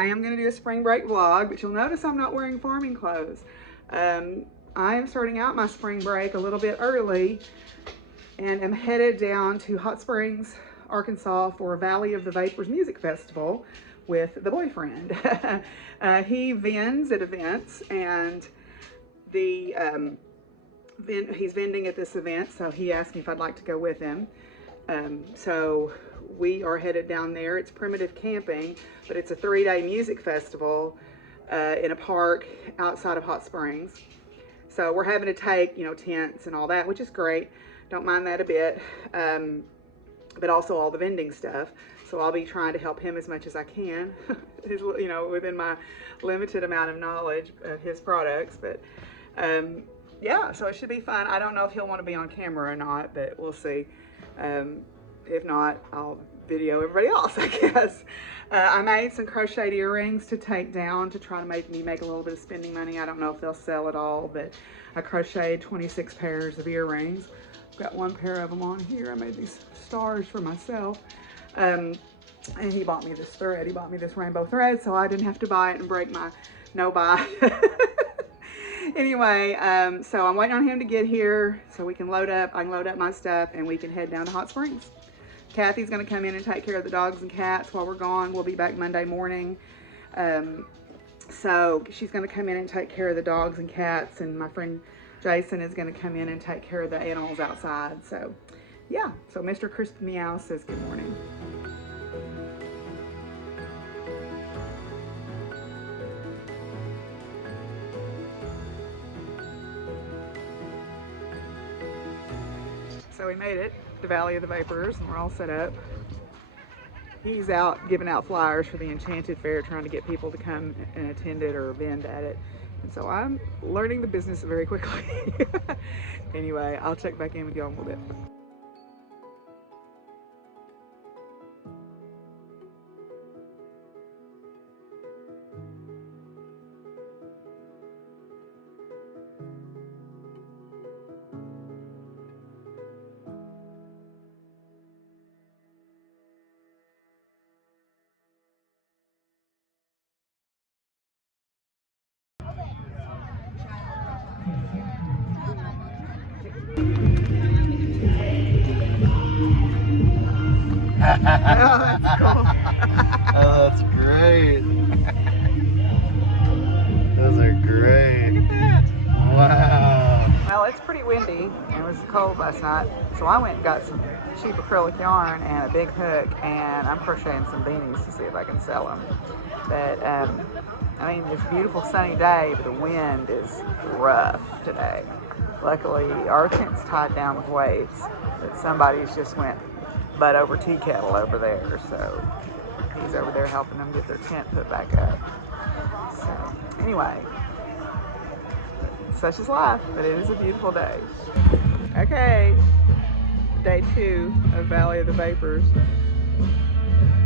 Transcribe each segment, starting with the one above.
I am going to do a spring break vlog, but you'll notice I'm not wearing farming clothes. I am starting out my spring break a little bit early and am headed down to Hot Springs, Arkansas for Valley of the Vapors Music Festival with the boyfriend. He vends at events, and he's vending at this event, so he asked me if I'd like to go with him. So we are headed down there. It's primitive camping, but it's a 3-day music festival in a park outside of Hot Springs. So we're having to take, tents and all that, which is great. Don't mind that a bit, but also all the vending stuff. So I'll be trying to help him as much as I can, within my limited amount of knowledge of his products. But yeah, so it should be fun. I don't know if he'll want to be on camera or not, but we'll see. If not, I'll video everybody else, I guess. I made some crocheted earrings to take down to try to make a little bit of spending money. I don't know if they'll sell at all, but I crocheted 26 pairs of earrings. I've got one pair of them on here. I made these stars for myself. And he bought me this thread. He bought me this rainbow thread, so I didn't have to buy it and break my no-buy. Anyway, so I'm waiting on him to get here so we can load up. I can load up my stuff and we can head down to Hot Springs. Kathy's going to come in and take care of the dogs and cats while we're gone. We'll be back Monday morning. So she's going to come in and take care of the dogs and cats, and my friend Jason is going to come in and take care of the animals outside. So yeah, so Mr. Crisp Meow says good morning. So we made it to Valley of the Vapors, and we're all set up. He's out giving out flyers for the Enchanted Fair, trying to get people to come and attend it or vend at it. And so I'm learning the business very quickly. Anyway, I'll check back in with y'all in a little bit. Oh, that's cool. Oh, that's great. Those are great. Look at that. Wow. Well, it's pretty windy and it was cold last night, so I went and got some cheap acrylic yarn and a big hook, and I'm crocheting some beanies to see if I can sell them. But it's a beautiful sunny day, but the wind is rough today. Luckily, our tent's tied down with weights, but somebody's just went butt over tea kettle over there, so he's over there helping them get their tent put back up. So anyway, such is life, but it is a beautiful day. Okay, day 2 of Valley of the Vapors.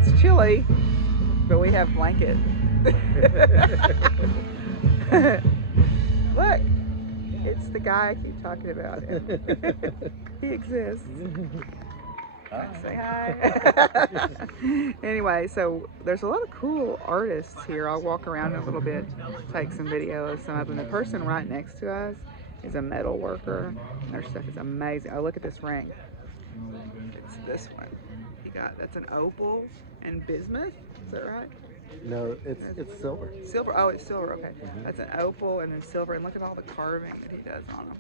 It's chilly, but we have blanket. Look, it's the guy I keep talking about. He exists. Say hi. Anyway, so there's a lot of cool artists here. I'll walk around in a little bit, take some video of some of them. The person right next to us is a metal worker, and their stuff is amazing. Oh, look at this ring. It's this one. That's an opal and bismuth. Is that right? No, it's silver. Silver. Oh, it's silver. Okay. That's an opal and then silver. And look at all the carving that he does on them.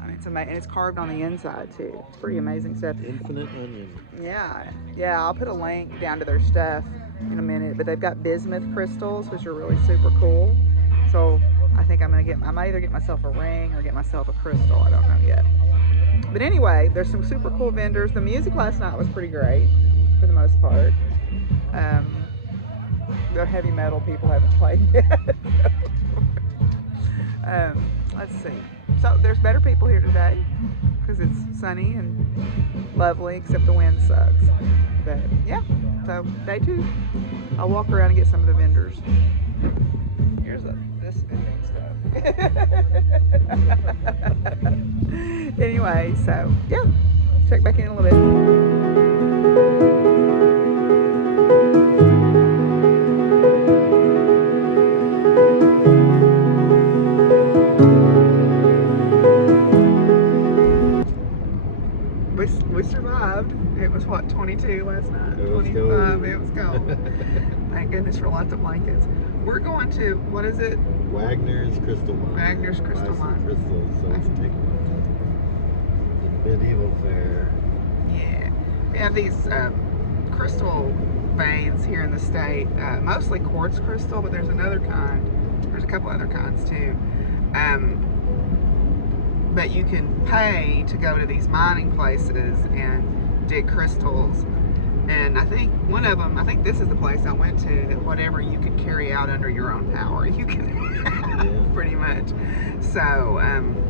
I mean, it's amazing, and it's carved on the inside too. It's pretty amazing stuff. Infinite onion. Yeah. I'll put a link down to their stuff in a minute. But they've got bismuth crystals, which are really super cool. So I think I might either get myself a ring or get myself a crystal. I don't know yet. But anyway, there's some super cool vendors. The music last night was pretty great for the most part. The heavy metal people haven't played yet. Let's see. So there's better people here today because it's sunny and lovely, except the wind sucks. But yeah, so day 2. I'll walk around and get some of the vendors. Here's this vending stuff. Anyway, so yeah, check back in a little bit. we survived. It was what, 22 last night? It was 25. cold. It was cold. Thank goodness for lots of blankets. We're going to, what is it? Wagner's Crystal Mine. Wagner's Crystal Buy some Mine. crystals, so it's a medieval fair. Yeah. We have these crystal veins here in the state, mostly quartz crystal, but there's another kind. There's a couple other kinds too. But you can pay to go to these mining places and dig crystals. And I think one of them, I think this is the place I went to, that whatever you could carry out under your own power, you can pretty much. So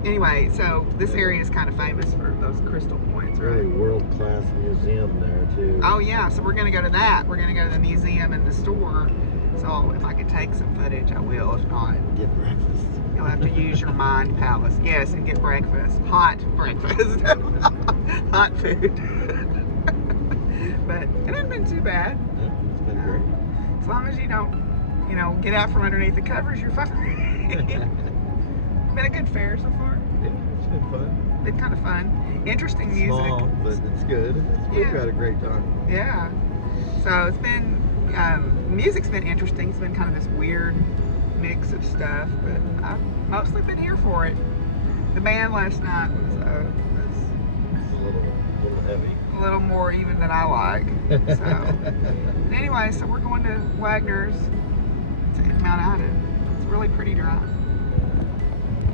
anyway, so this area is kind of famous for those crystal points, right? Really world-class museum there too. Oh yeah, so we're gonna go to that. We're gonna go to the museum and the store. So if I can take some footage, I will. If not, Get breakfast. you'll have to use your mind palace. Yes, and get breakfast. Hot breakfast. Hot food. But it hasn't been too bad. Yeah, it's been great. As long as you don't, get out from underneath the covers, you're fine. Been a good fair so far. Yeah, it's been fun. Been kind of fun. Interesting music. Small, but it's good. We've Yeah. had a great time. Yeah. So it's been, music's been interesting. It's been kind of this weird mix of stuff, but I've mostly been here for it. The band last night was It's a little heavy. a little more even than I like. So, but anyway, so we're going to Wagner's in Mount Ida. It's a really pretty drive.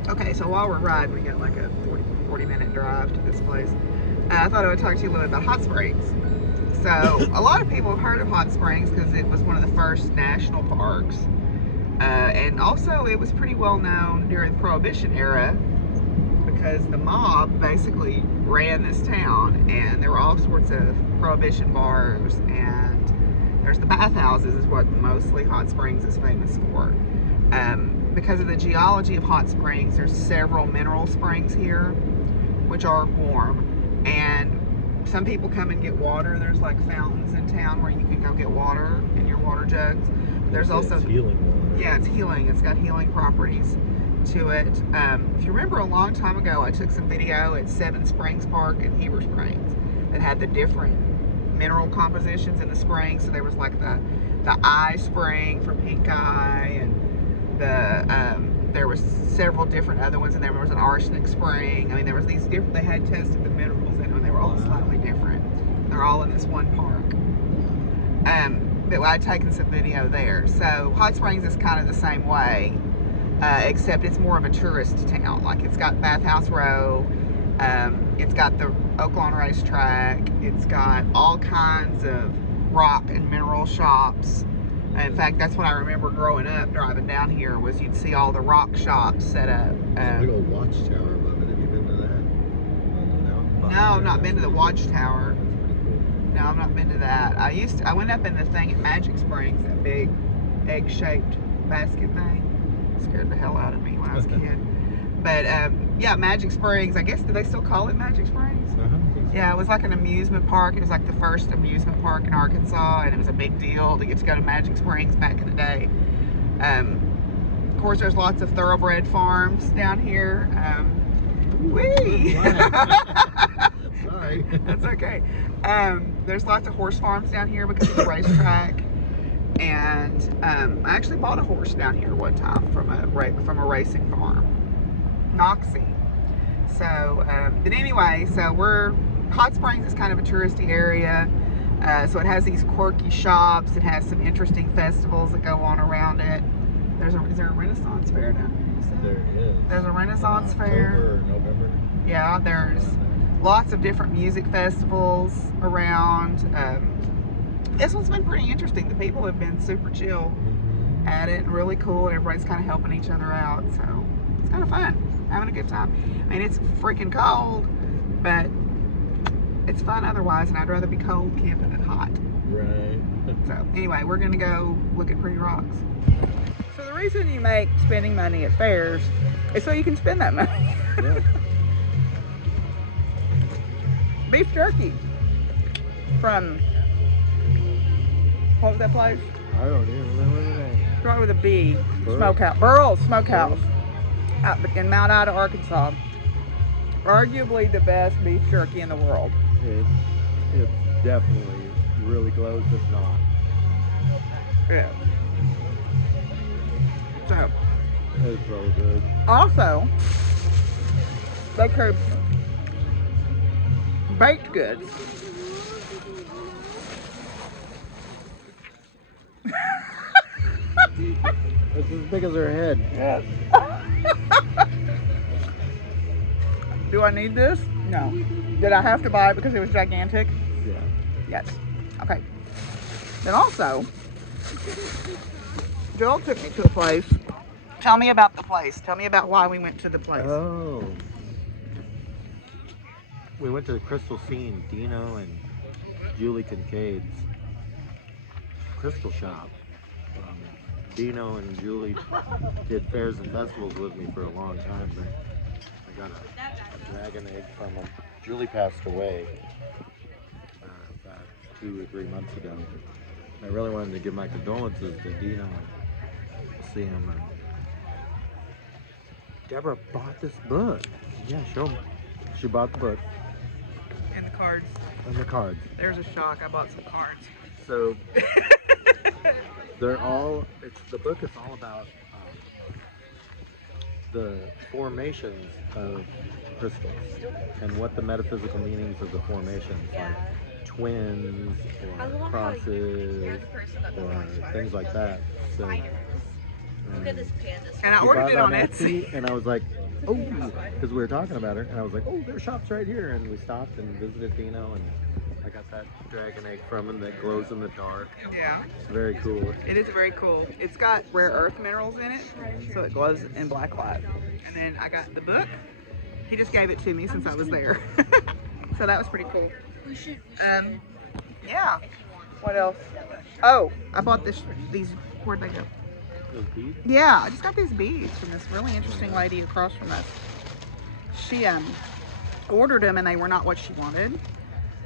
Okay, so while we're riding, we got like a 40-minute drive to this place. I thought I would talk to you a little bit about hot springs. So, a lot of people have heard of hot springs because it was one of the first national parks. And also, it was pretty well known during the Prohibition era because the mob basically ran this town, and there were all sorts of Prohibition bars, and there's the bathhouses is what mostly Hot Springs is famous for. Because of the geology of hot springs, there's several mineral springs here, which are warm, and some people come and get water. There's like fountains in town where you can go get water in your water jugs. There's also, it's healing water. yeah, it's healing. It's got healing properties to it. If you remember a long time ago, I took some video at Seven Springs Park in Heber Springs that had the different mineral compositions in the springs. So there was like the eye spring for pink eye, and there was several different other ones, and there was an arsenic spring. I mean, there was these different, they had tested the minerals in them, and they were all slightly different. They're all in this one park. But I'd taken some video there. So Hot Springs is kind of the same way, except it's more of a tourist town. Like, it's got Bathhouse Row, it's got the Oaklawn Racetrack, it's got all kinds of rock and mineral shops. In fact, that's what I remember growing up driving down here, was you'd see all the rock shops set up. There's a big old watchtower above it. Have you been to that? No, I've not been to the watchtower. No, I've not been to that. I went up in the thing at Magic Springs, that big egg-shaped basket thing. It scared the hell out of me when I was a kid. But yeah, Magic Springs, I guess, do they still call it Magic Springs? Yeah, it was like an amusement park. It was like the first amusement park in Arkansas, and it was a big deal to get to go to Magic Springs back in the day. Of course, there's lots of thoroughbred farms down here. Whee! Sorry. That's okay. There's lots of horse farms down here because of the racetrack. And I actually bought a horse down here one time from a racing farm, Noxie. So, but anyway, so Hot Springs is kind of a touristy area. So it has these quirky shops. It has some interesting festivals that go on around it. Is there a Renaissance fair down here? There is. There's a Renaissance fair. October, November. Yeah, there's lots of different music festivals around. This one's been pretty interesting. The people have been super chill at it and really cool, and everybody's kind of helping each other out. So it's kind of fun, having a good time. I mean, it's freaking cold, but it's fun otherwise, and I'd rather be cold camping than hot. Right. So anyway, we're gonna go look at pretty rocks. So the reason you make spending money at fairs is so you can spend that money. Yeah. Beef jerky from, what was that place? I don't even remember the name. Start with a B. Burl. Smokehouse. Burl's Smokehouse out in Mount Ida, Arkansas. Arguably the best beef jerky in the world. It's definitely really close, if not. Yeah. So, It's so good. also, they could baked goods. It's as big as her head. Yes. Do I need this? No. Did I have to buy it because it was gigantic? Yeah. Yes. Okay. Then also, Joel took me to a place. Tell me about the place. Tell me about why we went to the place. Oh. We went to the Crystal Scene, Dino and Julie Kincaid's crystal shop. Dino and Julie did fairs and festivals with me for a long time, but I got a dragon egg from them. Julie passed away about 2 or 3 months ago. I really wanted to give my condolences to Dino and see him. And Deborah bought this book. Yeah, show me. She bought the book And the cards. and the cards. There's a shock. I bought some cards. So they're all. The book is all about the formations of crystals and what the metaphysical meanings of the formations, like twins or crosses or things like that. So. And I ordered it on Etsy. And I was like, oh, because we were talking about her, and I was like, oh, their shop's right here. And we stopped and visited Dino, and I got that dragon egg from him that glows in the dark. Yeah. It's very cool. It is very cool. It's got rare earth minerals in it, so it glows in black light. And then I got the book. He just gave it to me since I was there. So that was pretty cool. Yeah. What else? Oh, I bought these, where'd they go? Those beads? Yeah, I just got these beads from this really interesting lady across from us. She ordered them and they were not what she wanted.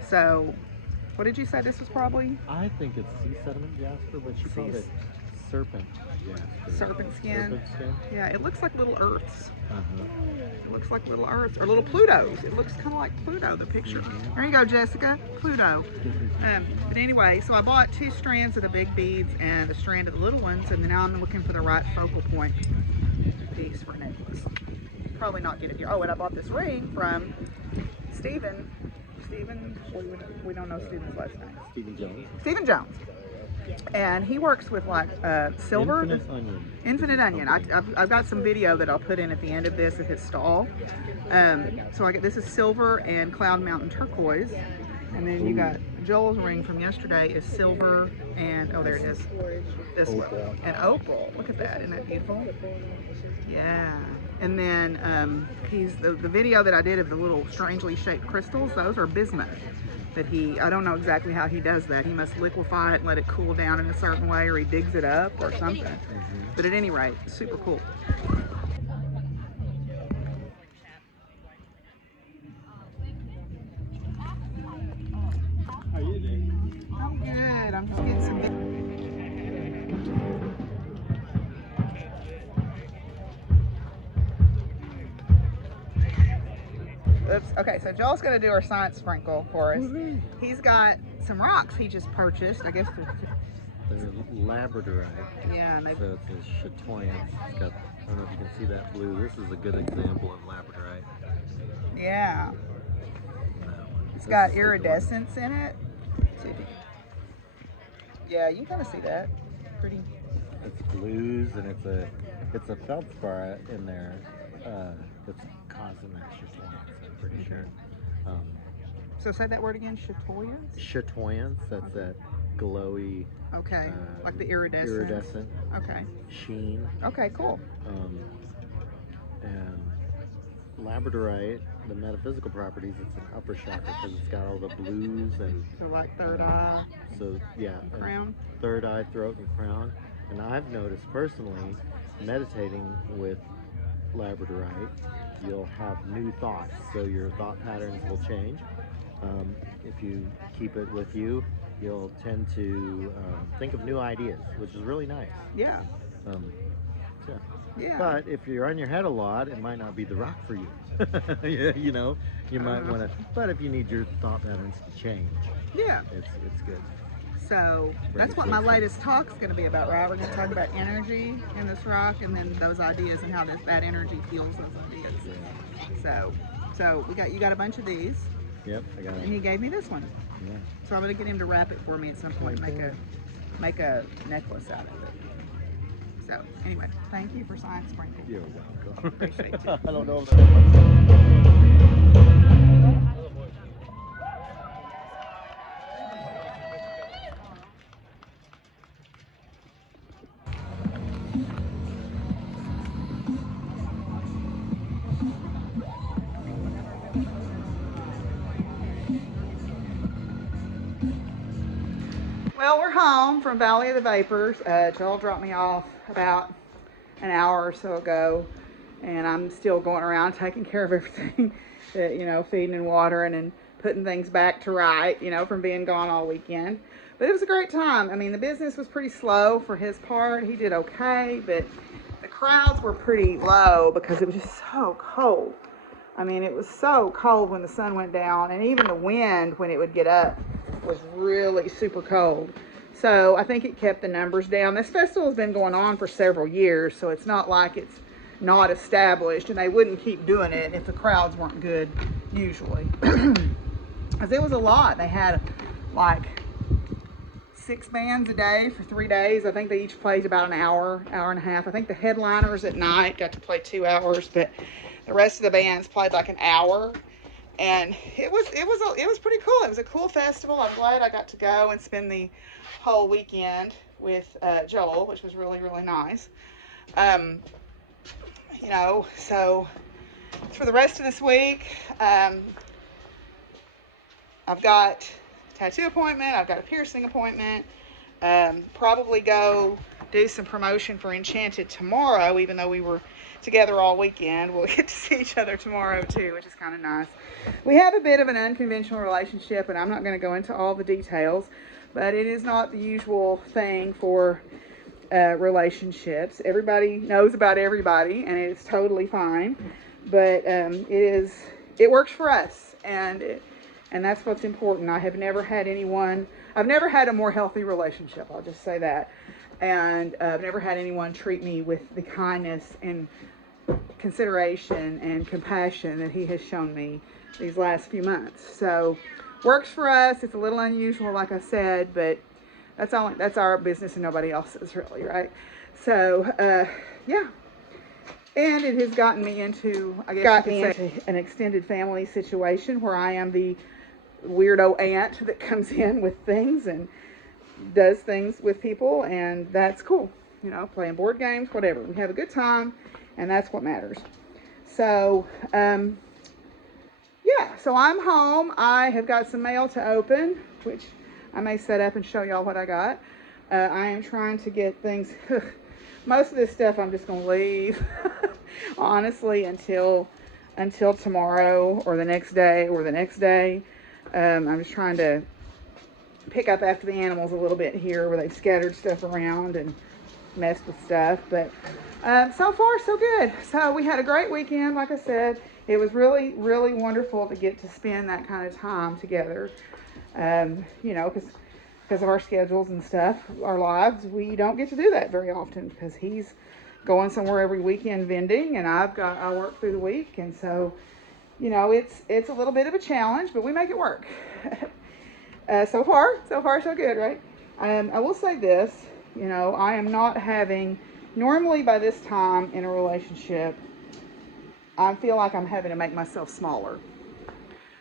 So, what did you say this was probably? I think it's sea sediment jasper, but she called it serpent jasper. Serpent skin. Serpent skin? Yeah, it looks like little earths. Uh-huh. It looks like little earths or little Plutos. It looks kind of like Pluto, the picture. There you go, Jessica. Pluto. But anyway, so I bought 2 strands of the big beads and a strand of the little ones, and now I'm looking for the right focal point piece for a necklace. Probably not get it here. Oh, and I bought this ring from Stephen. We don't know Stephen's last name. Stephen Jones. Stephen Jones. And he works with like silver. Infinite Onion. I've got some video that I'll put in at the end of this at his stall. So this is silver and Cloud Mountain turquoise. And then you got Joel's ring from yesterday is silver and, oh, there it is. This one. And opal. Look at that. Isn't that beautiful? Yeah. And then the video that I did of the little strangely shaped crystals, those are bismuth. That I don't know exactly how he does that. He must liquefy it and let it cool down in a certain way, or he digs it up or something. But at any rate, super cool. How are you doing? I'm good. I'm just getting some. Oops. Okay, so Joel's going to do our science sprinkle for us. He's got some rocks he just purchased. I guess They're Labradorite. Yeah, and So it's a chatoyance. It's got, I don't know if you can see that blue. This is a good example of Labradorite. yeah, No. it's got iridescence in it. See if you can. Yeah, you can kind of see that. Pretty. It's blues, and it's a feldspar in there that's causing that chatoyance, I'm pretty sure. So say that word again, chatoyance? Chatoyance, that's that glowy, Okay, like the iridescence. iridescent Okay. sheen. Okay, cool. And Labradorite, the metaphysical properties, it's an upper chakra because it's got all the blues and So like third eye, so yeah, and crown. third eye, throat, and crown. And I've noticed personally, meditating with Labradorite, you'll have new thoughts. So your thought patterns will change. If you keep it with you, you'll tend to think of new ideas, which is really nice. Yeah. Yeah. Yeah. But if you're on your head a lot, it might not be the rock for you. You know, you might want to. But if you need your thought patterns to change, Yeah. it's good. So Bring that's it what to my the surface. latest talk is going to be about, right? We're going to talk about energy in this rock, and then those ideas and how that energy fuels those ideas. Yeah. So you got a bunch of these, Yep, I got and it. he gave me this one. Yeah. So I'm going to get him to wrap it for me at some point and make a necklace out of it. So anyway, thank you for Science Sprinkle. You're welcome. Appreciate it. I don't know if that Well, we're home from Valley of the Vapors. Joel dropped me off about an hour or so ago, and I'm still going around taking care of everything, feeding and watering and putting things back to right, from being gone all weekend. But it was a great time. I mean, the business was pretty slow for his part. He did okay, but the crowds were pretty low because it was just so cold. I mean, it was so cold when the sun went down, and even the wind when it would get up was really super cold. So I think it kept the numbers down. This festival has been going on for several years, so it's not like it's not established, and they wouldn't keep doing it if the crowds weren't good usually. Because it was a lot. They had like 6 bands a day for 3 days. I think they each played about an hour, hour and a half. I think the headliners at night got to play 2 hours, but the rest of the bands played like an hour. And it was pretty cool. It was a cool festival. I'm glad I got to go and spend the whole weekend with Joel, which was really, really nice. So for the rest of this week, I've got a tattoo appointment. I've got a piercing appointment. Probably go do some promotion for Enchanted tomorrow, even though we were together all weekend. We'll get to see each other tomorrow too, which is kind of nice. We have a bit of an unconventional relationship, and I'm not going to go into all the details, but it is not the usual thing for relationships. Everybody knows about everybody, and it's totally fine, but it works for us, and that's what's important. I've never had a more healthy relationship, I'll just say that. And I've never had anyone treat me with the kindness and consideration and compassion that he has shown me these last few months. So, works for us. It's a little unusual, like I said, but that's our business and nobody else's, really, right? So, yeah. And it has gotten me into, an extended family situation where I am the weirdo aunt that comes in with things and does things with people, and that's cool. Playing board games, whatever. We have a good time, and that's what matters. So, so I'm home. I have got some mail to open, which I may set up and show y'all what I got. I am trying to get things, most of this stuff I'm just going to leave, honestly, until tomorrow or the next day. I'm just trying to pick up after the animals a little bit here where they've scattered stuff around and messed with stuff, but so far so good. So we had a great weekend. Like I said, it was really, really wonderful to get to spend that kind of time together, because of our schedules and stuff, our lives, we don't get to do that very often because he's going somewhere every weekend vending, and I work through the week, and so it's a little bit of a challenge, but we make it work. So far so good, right? I will say this, I am not normally by this time in a relationship, I feel like I'm having to make myself smaller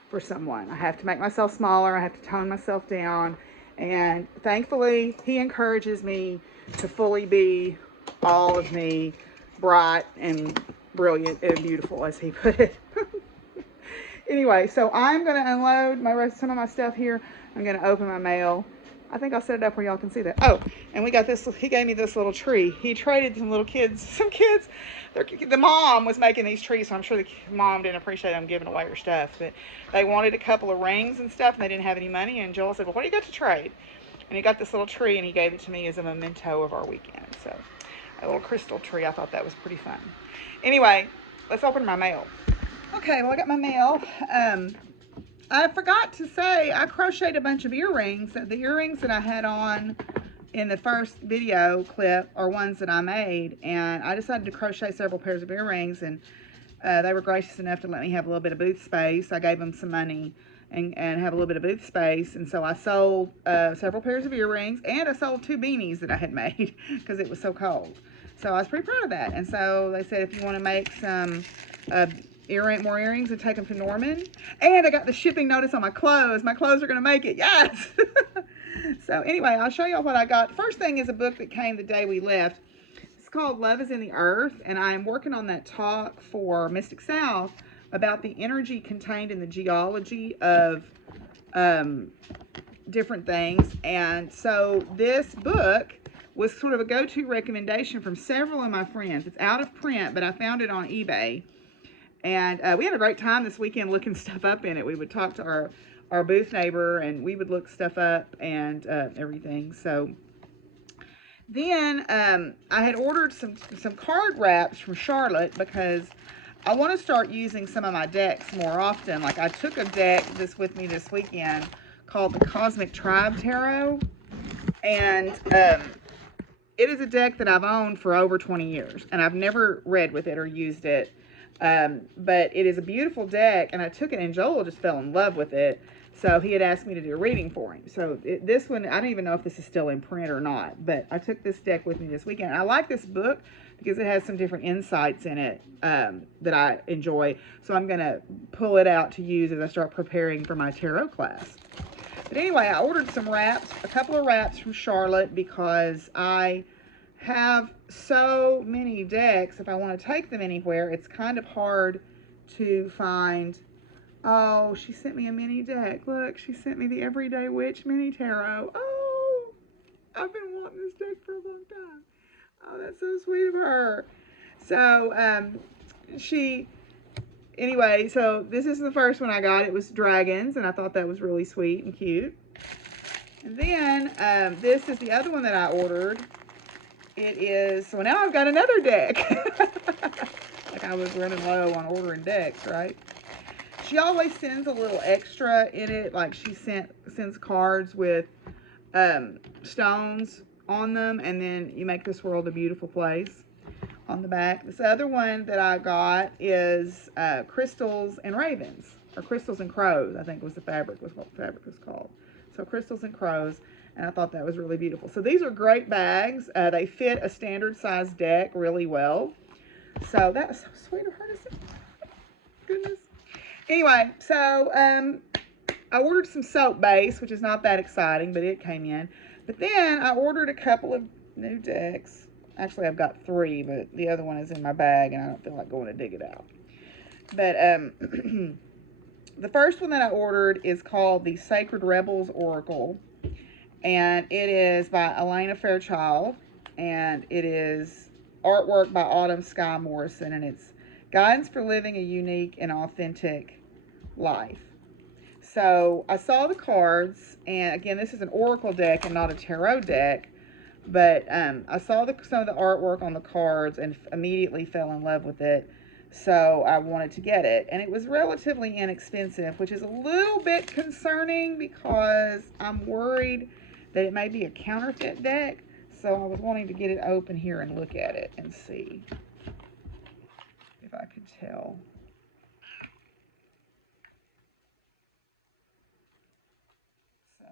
for someone. I have to make myself smaller, I have to tone myself down, and thankfully, he encourages me to fully be all of me, bright and brilliant and beautiful, as he put it. Anyway, so I'm going to unload some of my stuff here. I'm going to open my mail. I think I'll set it up where y'all can see that. Oh, and we got this. He gave me this little tree. He traded some kids. The mom was making these trees, so I'm sure the mom didn't appreciate them giving away her stuff. But they wanted a couple of rings and stuff, and they didn't have any money. And Joel said, well, what do you got to trade? And he got this little tree, and he gave it to me as a memento of our weekend. So a little crystal tree. I thought that was pretty fun. Anyway, let's open my mail. Okay, well, I got my mail. I forgot to say I crocheted a bunch of earrings. The earrings that I had on in the first video clip are ones that I made, and I decided to crochet several pairs of earrings, and they were gracious enough to let me have a little bit of booth space. I gave them some money and have a little bit of booth space, and so I sold several pairs of earrings, and I sold 2 beanies that I had made because it was so cold. So I was pretty proud of that. And so they said, if you want to make some more earrings and take them to Norman. And I got the shipping notice on my clothes. My clothes are going to make it. Yes! So anyway, I'll show y'all what I got. The first thing is a book that came the day we left. It's called Love is in the Earth, and I'm working on that talk for Mystic South about the energy contained in the geology of different things. And so this book was sort of a go-to recommendation from several of my friends. It's out of print, but I found it on eBay. And we had a great time this weekend looking stuff up in it. We would talk to our booth neighbor, and we would look stuff up and everything. So then I had ordered some card wraps from Charlotte because I want to start using some of my decks more often. Like, I took a deck with me this weekend called the Cosmic Tribe Tarot, and it is a deck that I've owned for over 20 years, and I've never read with it or used it. But it is a beautiful deck, and I took it, and Joel just fell in love with it. So he had asked me to do a reading for him. So this one, I don't even know if this is still in print or not, but I took this deck with me this weekend. I like this book because it has some different insights in it that I enjoy. So I'm going to pull it out to use as I start preparing for my tarot class. But anyway, I ordered some wraps, a couple of wraps from Charlotte, because I have so many decks. If I want to take them anywhere, it's kind of hard to find. Oh, she sent me a mini deck. Look, she sent me the Everyday Witch mini tarot. Oh, I've been wanting this deck for a long time. Oh, that's so sweet of her. So anyway, so this is the first one I got. It was dragons, and I thought that was really sweet and cute. And then this is the other one that I ordered. It is, so now I've got another deck. Like, I was running low on ordering decks, right? She always sends a little extra in it. Like, she sends cards with stones on them, and then you make this world a beautiful place on the back. This other one that I got is Crystals and Ravens, or Crystals and Crows, I think was what the fabric was called. So Crystals and Crows, and I thought that was really beautiful. So these are great bags. They fit a standard size deck really well. So that was so sweet of her to say. Goodness. Anyway, so I ordered some soap base, which is not that exciting, but it came in. But then I ordered a couple of new decks. Actually, I've got 3, but the other one is in my bag, and I don't feel like going to dig it out. But the first one that I ordered is called the Sacred Rebels Oracle, and it is by Elena Fairchild, and it is artwork by Autumn Sky Morrison, and it's guidance for living a unique and authentic life. So I saw the cards, and again, this is an oracle deck and not a tarot deck, but I saw some of the artwork on the cards and immediately fell in love with it. So I wanted to get it, and it was relatively inexpensive, which is a little bit concerning because I'm worried that it may be a counterfeit deck. So I was wanting to get it open here and look at it and see if I could tell. So,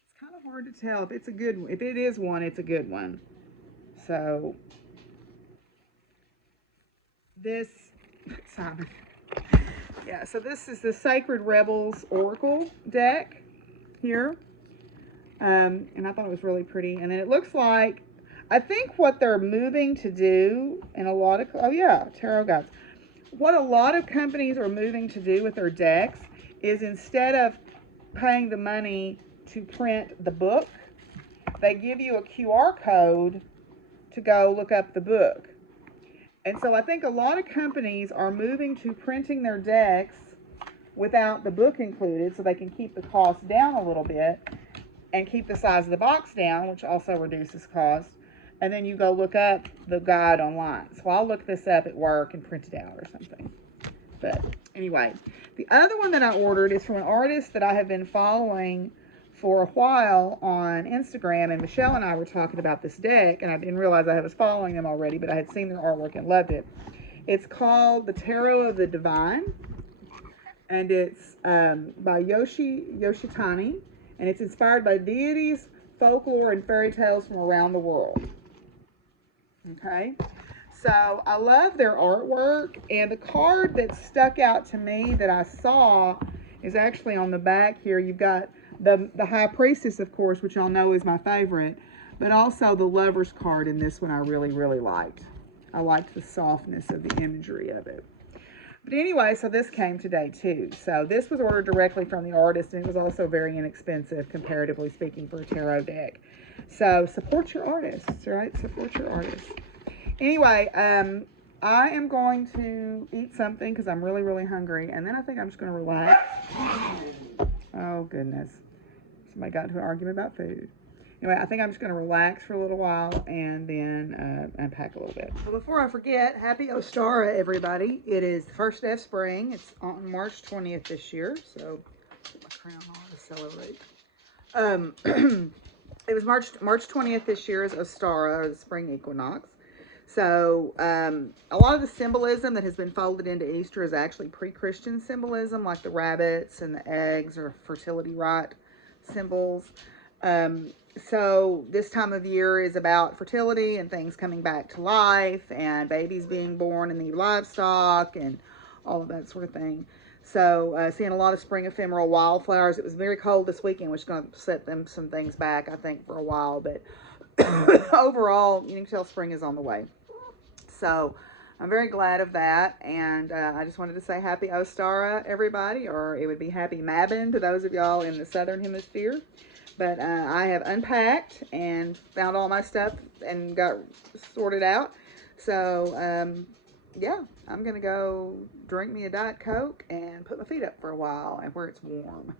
it's kind of hard to tell if it's a good one. If it is one, it's a good one. So this, Simon. Yeah, so this is the Sacred Rebels Oracle deck here. And I thought it was really pretty. And then it looks like, I think what they're moving to do in a lot of, oh yeah, tarot guides. What a lot of companies are moving to do with their decks is, instead of paying the money to print the book, they give you a QR code to go look up the book. And so I think a lot of companies are moving to printing their decks without the book included, so they can keep the cost down a little bit. and keep the size of the box down, which also reduces cost. And then you go look up the guide online. So I'll look this up at work and print it out or something. But anyway, the other one that I ordered is from an artist that I have been following for a while on Instagram, and Michelle and I were talking about this deck, and I didn't realize I was following them already, but I had seen their artwork and loved it. It's called The Tarot of the Divine, and it's by Yoshitani, and it's inspired by deities, folklore, and fairy tales from around the world. Okay, so I love their artwork, and the card that stuck out to me that I saw is actually on the back here. You've got the High Priestess, of course, which y'all know is my favorite, but also the Lover's card in this one I really, really liked. I liked the softness of the imagery of it. But anyway, so this came today too. So this was ordered directly from the artist, and it was also very inexpensive, comparatively speaking, for a tarot deck. So support your artists, right? Support your artists. Anyway, I am going to eat something because I'm really, really hungry, and then I think I'm just going to relax. Oh, goodness. Somebody got into an argument about food. Anyway, I think I'm just going to relax for a little while and then unpack a little bit. Well, before I forget, happy Ostara, everybody. It is the first day of spring. It's on March 20th this year, so put my crown on to celebrate. It was March 20th this year is Ostara, or the spring equinox. So a lot of the symbolism that has been folded into Easter is actually pre-Christian symbolism, like the rabbits and the eggs or fertility rite symbols. So this time of year is about fertility and things coming back to life and babies being born and the livestock and all of that sort of thing. So seeing a lot of spring ephemeral wildflowers. It was very cold this weekend, which is going to set some things back, I think, for a while. But overall, you can tell spring is on the way. So I'm very glad of that. And I just wanted to say happy Ostara, everybody, or it would be happy Mabon to those of y'all in the southern hemisphere. But I have unpacked and found all my stuff and got sorted out. So, yeah, I'm going to go drink me a Diet Coke and put my feet up for a while and where it's warm.